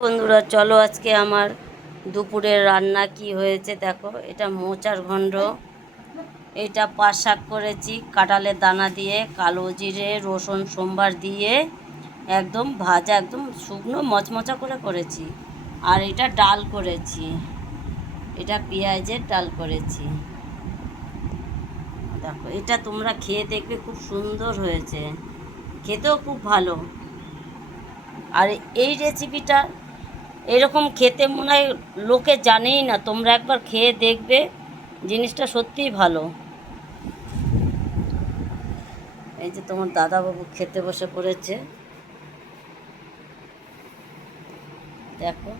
বন্ধুরা চলো আজকে আমার দুপুরের রান্না কি হয়েছে দেখো। এটা মোচার ঘণ্ট, এটা পাট শাক করেছি কাঁঠালের দানা দিয়ে, কালো জিরে রসুন সোমবার দিয়ে একদম ভাজা, একদম শুকনো মচমচা করে করেছি। আর এটা ডাল করেছি, এটা পেঁয়াজের ডাল করেছি। দেখো এটা তোমরা খেয়ে দেখবে, খুব সুন্দর হয়েছে, খেতেও খুব ভালো। আর এই রেসিপিটা এরকম খেতে মনে হয় লোকে জানেই না, তোমরা একবার খেয়ে দেখবে, জিনিসটা সত্যিই ভালো। এই যে তোমার দাদাবাবু খেতে বসে পড়েছে, দেখো।